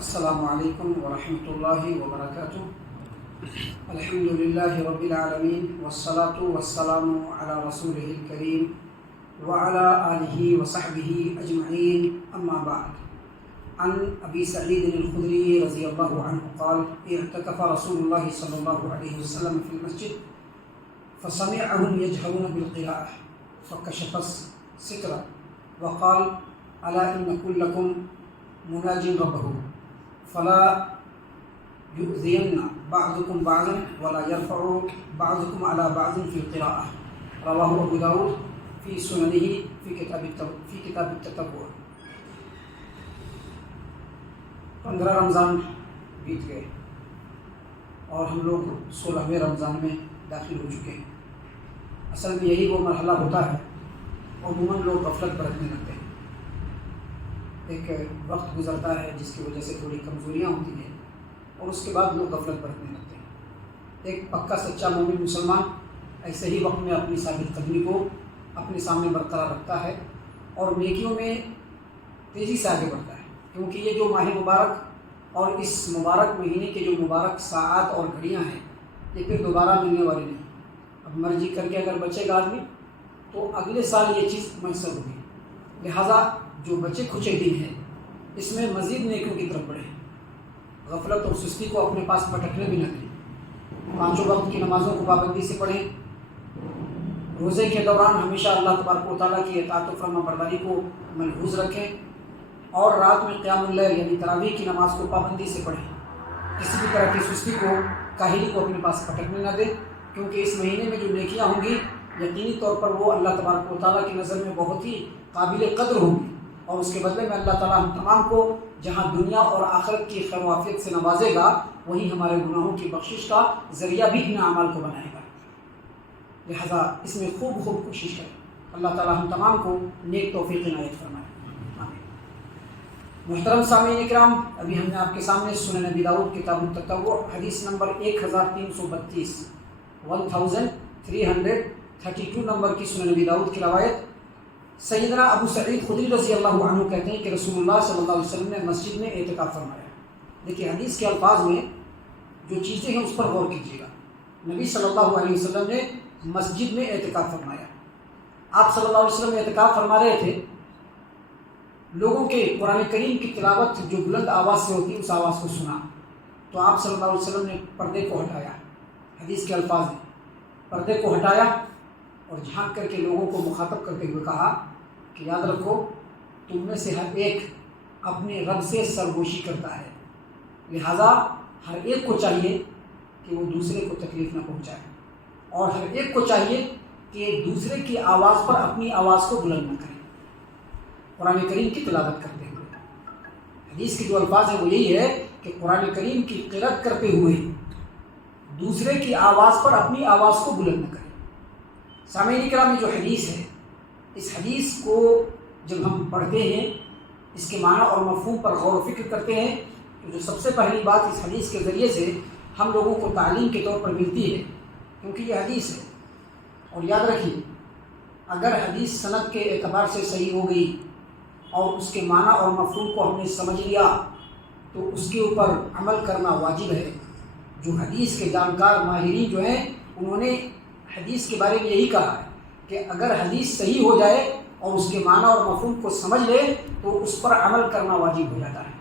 السلام علیکم ورحمۃ اللہ وبرکاتہ۔ الحمد للہ رب العالمین والصلاة والسلام علی رسولہ الکریم وعلی آلہ وصحبہ اجمعین، اما بعد۔ عن ابی سعید الخدری رضی اللہ عنہ قال اعتکف رسول اللہ صلی اللہ علیہ وسلم فی المسجد فسمعهم يجهرون بالقراءة فكشف الستر وقال الا ان كلكم مناج ربه فلا يؤذين بعضكم بعضا ولا يرفع بعضكم على بعض في القراءة، رواه ابو داود في سننه في كتاب التتبع۔ 15 رمضان بیت گئے اور ہم لوگ 16ویں رمضان میں داخل ہو چکے ہیں۔ اصل میں یہی وہ مرحلہ ہوتا ہے، عموماً لوگ غفلت برتنے لگتے ہیں۔ ایک وقت گزرتا ہے جس کی وجہ سے تھوڑی کمزوریاں ہوتی ہیں اور اس کے بعد لوگ غفلت برتنے لگتے ہیں۔ ایک پکا سچا مومن مسلمان ایسے ہی وقت میں اپنی ثابت قدمی کو اپنے سامنے برقرار رکھتا ہے اور نیکیوں میں تیزی سے آگے بڑھتا ہے، کیونکہ یہ جو ماہ مبارک اور اس مبارک مہینے کے جو مبارک ساعات اور گھڑیاں ہیں یہ پھر دوبارہ ملنے والی نہیں۔ اب مرضی کر کے اگر بچے گا آدمی تو اگلے سال یہ چیز میسر ہوگی، لہٰذا جو بچے کھچے دن ہیں اس میں مزید نیکیوں کی طرف بڑھیں، غفلت اور سستی کو اپنے پاس پٹکنے بھی نہ دیں۔ 5 وقت کی نمازوں کو پابندی سے پڑھیں، روزے کے دوران ہمیشہ اللہ تبارک و تعالیٰ کی اطاعت و فرما برداری کو ملحوظ رکھیں اور رات میں قیام اللیل یعنی تراویح کی نماز کو پابندی سے پڑھیں۔ کسی بھی طرح کی سستی کو کاہلی کو اپنے پاس پٹکنے نہ دیں، کیونکہ اس مہینے میں جو نیکیاں ہوں گی یقینی طور پر وہ اللہ تبارک و تعالیٰ کی نظر میں بہت ہی قابل قدر ہوں گی، اور اس کے بدلے میں اللہ تعالیٰ ہم تمام کو جہاں دنیا اور آخرت کی خیر و عافیت سے نوازے گا وہیں ہمارے گناہوں کی بخشش کا ذریعہ بھی ان اعمال کو بنائے گا۔ لہذا اس میں خوب کوشش کریں، اللہ تعالیٰ ہم تمام کو نیک توفیق عنایت فرمائے۔ محترم سامعین کرام، ابھی ہم نے آپ کے سامنے سنن ابی داؤد کتاب التتبع حدیث نمبر 1332 1332 نمبر کی سنن ابی داؤد کی روایت سیدنا ابو سعید خدری رضی اللہ عنہ کہتے ہیں کہ رسول اللہ صلی اللہ علیہ وسلم نے مسجد میں اعتکاف فرمایا۔ دیکھیے حدیث کے الفاظ میں جو چیزیں ہیں اس پر غور کیجیے گا۔ نبی صلی اللہ علیہ وسلم نے مسجد میں اعتکاف فرمایا۔ آپ صلی اللہ علیہ وسلم اعتکاف فرما رہے تھے، لوگوں کے قرآن کریم کی تلاوت جو بلند آواز سے ہوتی ہے اس آواز کو سنا تو آپ صلی اللہ علیہ وسلم نے پردے کو ہٹایا۔ حدیث کے الفاظ ہیں، پردے کو ہٹایا اور جھانک کر کے لوگوں کو مخاطب کرتے ہوئے کہا کہ یاد رکھو تم میں سے ہر ایک اپنے رب سے سرگوشی کرتا ہے، لہذا ہر ایک کو چاہیے کہ وہ دوسرے کو تکلیف نہ پہنچائے، اور ہر ایک کو چاہیے کہ دوسرے کی آواز پر اپنی آواز کو بلند نہ کرے قرآن کریم کی تلاوت کرتے ہوئے۔ حدیث کے جو الفاظ ہیں وہ یہی ہے کہ قرآن کریم کی قرأت کرتے ہوئے دوسرے کی آواز پر اپنی آواز کو بلند نہ کرے۔ سامعین کرام، یہ جو حدیث ہے اس حدیث کو جب ہم پڑھتے ہیں، اس کے معنی اور مفہوم پر غور و فکر کرتے ہیں تو جو سب سے پہلی بات اس حدیث کے ذریعے سے ہم لوگوں کو تعلیم کے طور پر ملتی ہے، کیونکہ یہ حدیث ہے، اور یاد رکھیے اگر حدیث سند کے اعتبار سے صحیح ہو گئی اور اس کے معنی اور مفہوم کو ہم نے سمجھ لیا تو اس کے اوپر عمل کرنا واجب ہے۔ جو حدیث کے جانکار ماہرین جو ہیں انہوں نے حدیث کے بارے میں یہی کہا ہے کہ اگر حدیث صحیح ہو جائے اور اس کے معنی اور مفہوم کو سمجھ لے تو اس پر عمل کرنا واجب ہو جاتا ہے۔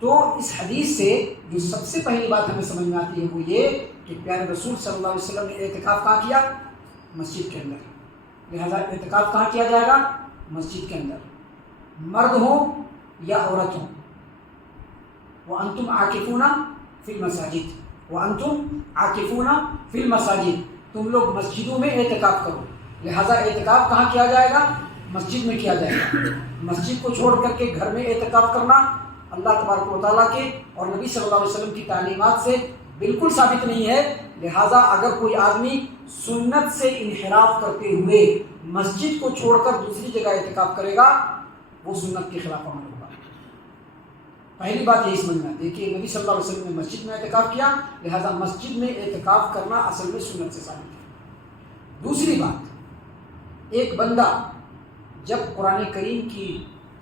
تو اس حدیث سے جو سب سے پہلی بات ہمیں سمجھ میں آتی ہے وہ یہ کہ پیارے رسول صلی اللہ علیہ وسلم نے اعتکاف کہاں کیا؟ مسجد کے اندر۔ لہذا اعتکاف کہاں کیا جائے گا؟ مسجد کے اندر، مرد ہوں یا عورت ہوں۔ وَأَنْتُمْ عَاكِفُونَ فِي الْمَسَاجِدِ وَأَنْتُمْ عَاكِفُونَ فِي الْمَسَاجِدِ، تم لوگ مسجدوں میں اعتکاف کرو۔ لہذا اعتکاف کہاں کیا جائے گا؟ مسجد میں کیا جائے گا۔ مسجد کو چھوڑ کر کے گھر میں اعتکاف کرنا اللہ تبارک و تعالیٰ کے اور نبی صلی اللہ علیہ وسلم کی تعلیمات سے بالکل ثابت نہیں ہے۔ لہذا اگر کوئی آدمی سنت سے انحراف کرتے ہوئے مسجد کو چھوڑ کر دوسری جگہ اعتکاف کرے گا وہ سنت کے خلاف عمل ہوگا۔ پہلی بات یہی سمجھنا، دیکھیے نبی صلی اللہ علیہ وسلم نے مسجد میں اعتکاف کیا، لہذا مسجد میں اعتکاف کرنا اصل میں سنت سے ثابت ہے۔ دوسری بات، ایک بندہ جب قرآن کریم کی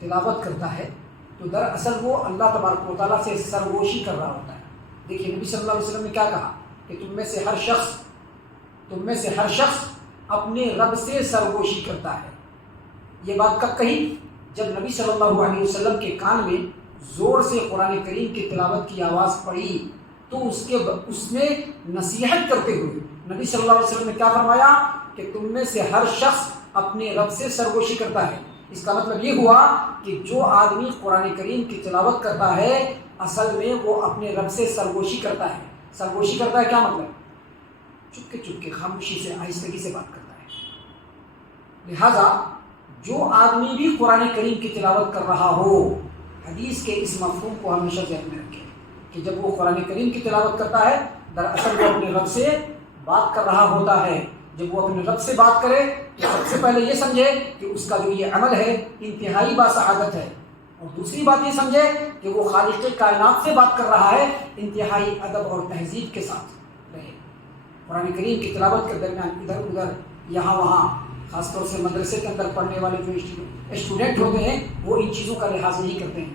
تلاوت کرتا ہے تو دراصل وہ اللہ تبارک و تعالیٰ سے سرگوشی کر رہا ہوتا ہے۔ دیکھیے نبی صلی اللہ علیہ وسلم نے کیا کہا کہ تم میں سے ہر شخص اپنے رب سے سرگوشی کرتا ہے۔ یہ بات کب کہی؟ جب نبی صلی اللہ علیہ وسلم کے کان میں زور سے قرآن کریم کی تلاوت کی آواز پڑی تو اس میں نصیحت کرتے ہوئے نبی صلی اللہ علیہ وسلم نے کیا فرمایا کہ تم میں سے ہر شخص اپنے رب سے سرگوشی کرتا ہے۔ اس کا مطلب یہ ہوا کہ جو آدمی قرآن کریم کی تلاوت کرتا ہے اصل میں وہ اپنے رب سے سرگوشی کرتا ہے۔ سرگوشی کرتا ہے کیا مطلب؟ چپکے خاموشی سے، آہستگی سے بات کرتا ہے۔ لہذا جو آدمی بھی قرآن کریم کی تلاوت کر رہا ہو، حدیث کے اس مفہوم کو ہمیشہ ذہن میں رکھیں کہ جب وہ قرآن کریم کی تلاوت کرتا ہے دراصل وہ اپنے رب سے بات کر رہا ہوتا ہے۔ جب وہ اپنے رب سے بات کرے تو سب سے پہلے یہ سمجھے کہ اس کا جو یہ عمل ہے انتہائی باسعادت ہے، اور دوسری بات یہ سمجھے کہ وہ خالق کائنات سے بات کر رہا ہے انتہائی ادب اور تہذیب کے ساتھ رہے۔ قرآن کریم کی تلاوت کے درمیان ادھر ادھر یہاں وہاں، خاص طور سے مدرسے کے اندر پڑھنے والے جو اسٹوڈنٹ ہوتے ہیں وہ ان چیزوں کا لحاظ نہیں کرتے ہیں۔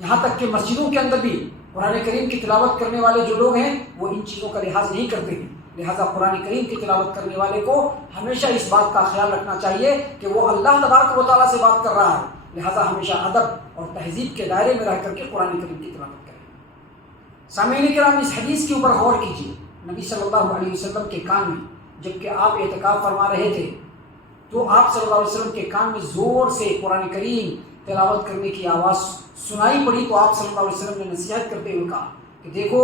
یہاں تک کہ مسجدوں کے اندر بھی قرآن کریم کی تلاوت کرنے والے جو لوگ ہیں وہ ان چیزوں کا لحاظ نہیں کرتے ہیں۔ لہذا قرآن کریم کی تلاوت کرنے والے کو ہمیشہ اس بات کا خیال رکھنا چاہیے کہ وہ اللہ تبارک و تعالیٰ سے بات کر رہا ہے، لہذا ہمیشہ ادب اور تہذیب کے دائرے میں رہ کر کے قرآن کریم کی تلاوت کریں۔ سامعین کرام، اس حدیث کے اوپر غور کیجیے۔ نبی صلی اللہ علیہ وسلم کے کان میں جبکہ آپ اعتکاف فرما رہے تھے تو آپ صلی اللہ علیہ وسلم کے کان میں زور سے قرآن کریم تلاوت کرنے کی آواز سنائی پڑی تو آپ صلی اللہ علیہ وسلم نے نصیحت کرتے ہوئے کہا کہ دیکھو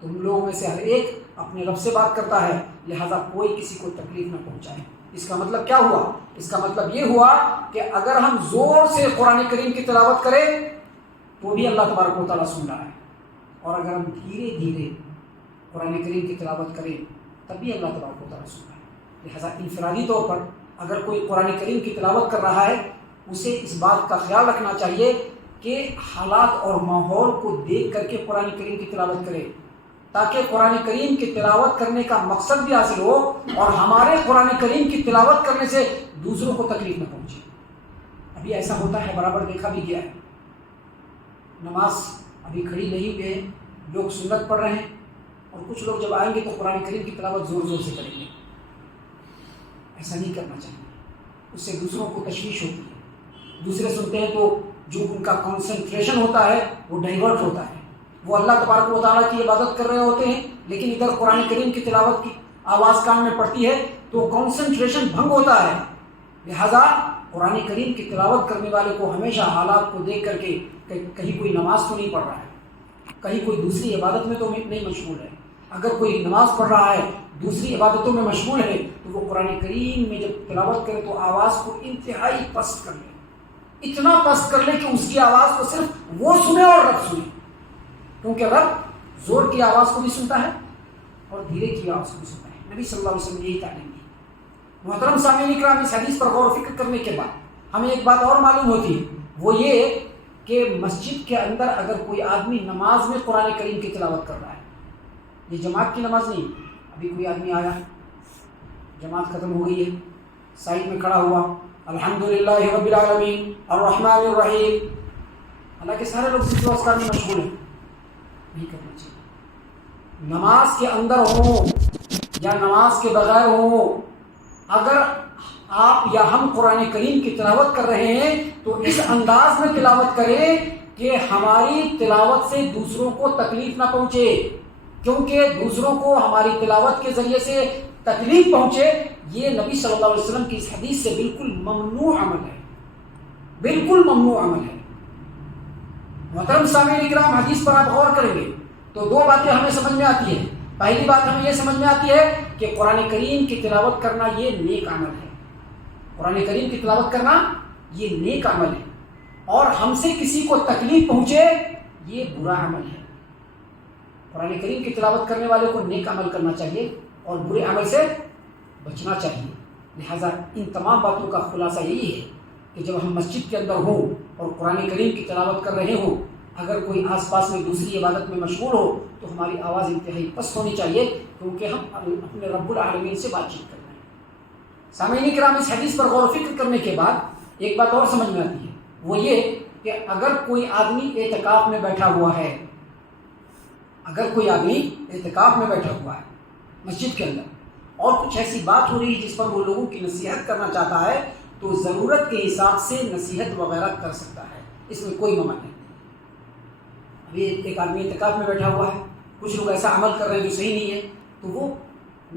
تم لوگوں میں سے ہر ایک اپنے رب سے بات کرتا ہے، لہذا کوئی کسی کو تکلیف نہ پہنچائے۔ اس کا مطلب کیا ہوا؟ اس کا مطلب یہ ہوا کہ اگر ہم زور سے قرآن کریم کی تلاوت کریں تو بھی اللہ تبارک و تعالیٰ سن رہا ہے، اور اگر ہم دھیرے دھیرے قرآن کریم کی تلاوت کریں تب بھی اللہ تبارک و تعالیٰ سن رہا ہے۔ لہذا انفرادی طور پر اگر کوئی قرآن کریم کی تلاوت کر رہا ہے اسے اس بات کا خیال رکھنا چاہیے کہ حالات اور ماحول کو دیکھ کر کے قرآن کریم کی تلاوت کرے، تاکہ قرآن کریم کی تلاوت کرنے کا مقصد بھی حاصل ہو اور ہمارے قرآن کریم کی تلاوت کرنے سے دوسروں کو تکلیف نہ پہنچے۔ ابھی ایسا ہوتا ہے، برابر دیکھا بھی گیا ہے، نماز ابھی کھڑی نہیں ہوئی ہے، لوگ سنت پڑھ رہے ہیں اور کچھ لوگ جب آئیں گے تو قرآن کریم کی تلاوت زور زور سے کریں گے۔ ایسا نہیں کرنا چاہیے، اس سے دوسروں کو تشویش ہوتی ہے، دوسرے سنتے ہیں تو جو ان کا کنسنٹریشن ہوتا ہے وہ ڈائیورٹ ہوتا ہے، وہ اللہ تبارک و تعالیٰ کی عبادت کر رہے ہوتے ہیں لیکن ادھر قرآن کریم کی تلاوت کی آواز کان میں پڑتی ہے تو کنسنٹریشن بھنگ ہوتا ہے۔ لہذا قرآن کریم کی تلاوت کرنے والے کو ہمیشہ حالات کو دیکھ کر کے کہیں کوئی نماز تو نہیں پڑھ رہا ہے، کہیں کوئی دوسری عبادت میں تو نہیں مشغول ہے۔ اگر کوئی نماز پڑھ رہا ہے، دوسری عبادتوں میں مشغول ہے، تو وہ قرآن کریم میں جب تلاوت کرے تو آواز کو انتہائی پست کر لے، اتنا پست کر لے کہ اس کی آواز کو صرف وہ سنے اور رب سنے، کیونکہ رب زور کی آواز کو بھی سنتا ہے اور دھیرے کی آواز کو بھی سنتا ہے۔ نبی صلی اللہ علیہ وسلم یہی تعلیم دی۔ محترم سامعین اکرام، اس حدیث پر غور و فکر کرنے کے بعد ہمیں ایک بات اور معلوم ہوتی ہے، وہ یہ کہ مسجد کے اندر اگر کوئی آدمی نماز میں قرآن کریم کی تلاوت کر رہا ہے، یہ جماعت کی نماز نہیں، ابھی کوئی آدمی آیا، جماعت ختم ہو گئی ہے، سائڈ میں کھڑا ہوا، الحمدللہ رب العالمین الرحمن الرحیم، حالانکہ سارے لوگ ذکر و اذکار میں مشغول ہیں، نہیں کرنا چاہیے۔ نماز کے اندر ہو یا نماز کے بغیر ہو، اگر آپ یا ہم قرآن کریم کی تلاوت کر رہے ہیں تو اس انداز میں تلاوت کریں کہ ہماری تلاوت سے دوسروں کو تکلیف نہ پہنچے، کیونکہ دوسروں کو ہماری تلاوت کے ذریعے سے تکلیف پہنچے یہ نبی صلی اللہ علیہ وسلم کی اس حدیث سے بالکل ممنوع عمل ہے، بالکل ممنوع عمل ہے۔ محترم سامعین اکرام، حدیث پر آپ غور کریں گے تو دو باتیں ہمیں سمجھ میں آتی ہیں۔ پہلی بات ہمیں یہ سمجھ میں آتی ہے کہ قرآن کریم کی تلاوت کرنا یہ نیک عمل ہے، قرآن کریم کی تلاوت کرنا یہ نیک عمل ہے، اور ہم سے کسی کو تکلیف پہنچے یہ برا عمل ہے۔ قرآن کریم کی تلاوت کرنے والے کو نیک عمل کرنا چاہیے اور برے عمل سے بچنا چاہیے۔ لہٰذا ان تمام باتوں کا خلاصہ یہی ہے کہ جب ہم مسجد کے اندر ہوں اور قرآن کریم کی تلاوت کر رہے ہوں، اگر کوئی آس پاس میں دوسری عبادت میں مشغول ہو تو ہماری آواز انتہائی پست ہونی چاہیے، کیونکہ ہم اپنے رب العالمین سے بات چیت کر رہے ہیں۔ سامعین کرام، اس حدیث پر غور و فکر کرنے کے بعد ایک بات اور سمجھ میں آتی ہے، وہ یہ کہ اگر کوئی آدمی اعتکاف میں بیٹھا ہوا ہے، اگر کوئی آدمی اعتکاف میں بیٹھا ہوا ہے مسجد کے اندر، اور کچھ ایسی بات ہو رہی ہے جس پر وہ لوگوں کی نصیحت کرنا چاہتا ہے، تو ضرورت کے حساب سے نصیحت وغیرہ کر سکتا ہے، اس میں کوئی ممانعت نہیں۔ ابھی ایک آدمی اعتکاف میں بیٹھا ہوا ہے، کچھ لوگ ایسا عمل کر رہے ہیں جو صحیح نہیں ہے، تو وہ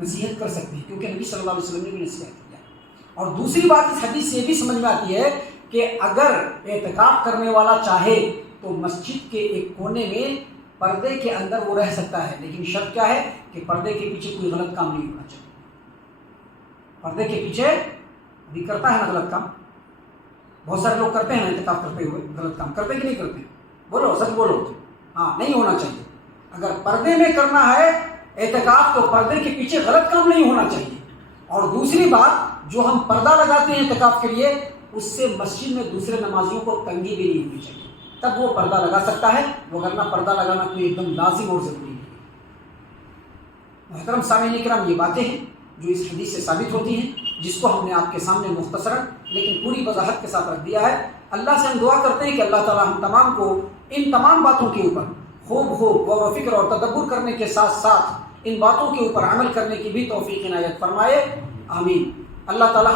نصیحت کر سکتے ہیں، کیونکہ نبی صلی اللہ علیہ وسلم نے بھی نصیحت کیا۔ اور دوسری بات اس حدیث سے یہ بھی سمجھ میں آتی ہے کہ اگر اعتکاف کرنے والا چاہے تو مسجد کے ایک کونے میں پردے کے اندر وہ رہ سکتا ہے، لیکن شرط کیا ہے کہ پردے کے پیچھے کوئی غلط کام نہیں ہونا چاہیے۔ پردے کے پیچھے بھی کرتا ہے نا غلط کام، بہت سارے لوگ کرتے ہیں اعتکاف کرتے ہوئے غلط کام، کرتے کہ نہیں کرتے؟ بولو، سچ بولو۔ ہاں، نہیں ہونا چاہیے۔ اگر پردے میں کرنا ہے اعتکاف تو پردے کے پیچھے غلط کام نہیں ہونا چاہیے۔ اور دوسری بات، جو ہم پردہ لگاتے ہیں اعتکاف کے لیے، اس سے مسجد میں دوسرے نمازیوں کو تنگی بھی نہیں ہونی چاہیے، تب وہ پردہ لگا سکتا ہے، وگرنہ پردہ لگانا کوئی ایک دم لازم اور ضروری ہے۔ محترم سامعین کرام، یہ باتیں ہیں جو اس حدیث سے ثابت ہوتی ہیں، جس کو ہم نے آپ کے سامنے مختصراً لیکن پوری وضاحت کے ساتھ رکھ دیا ہے۔ اللہ سے ہم دعا کرتے ہیں کہ اللہ تعالیٰ ہم تمام کو ان تمام باتوں کے اوپر خوب غور و فکر اور تدبر کرنے کے ساتھ ساتھ ان باتوں کے اوپر عمل کرنے کی بھی توفیق عنایت فرمائے، آمین۔ اللہ تعالیٰ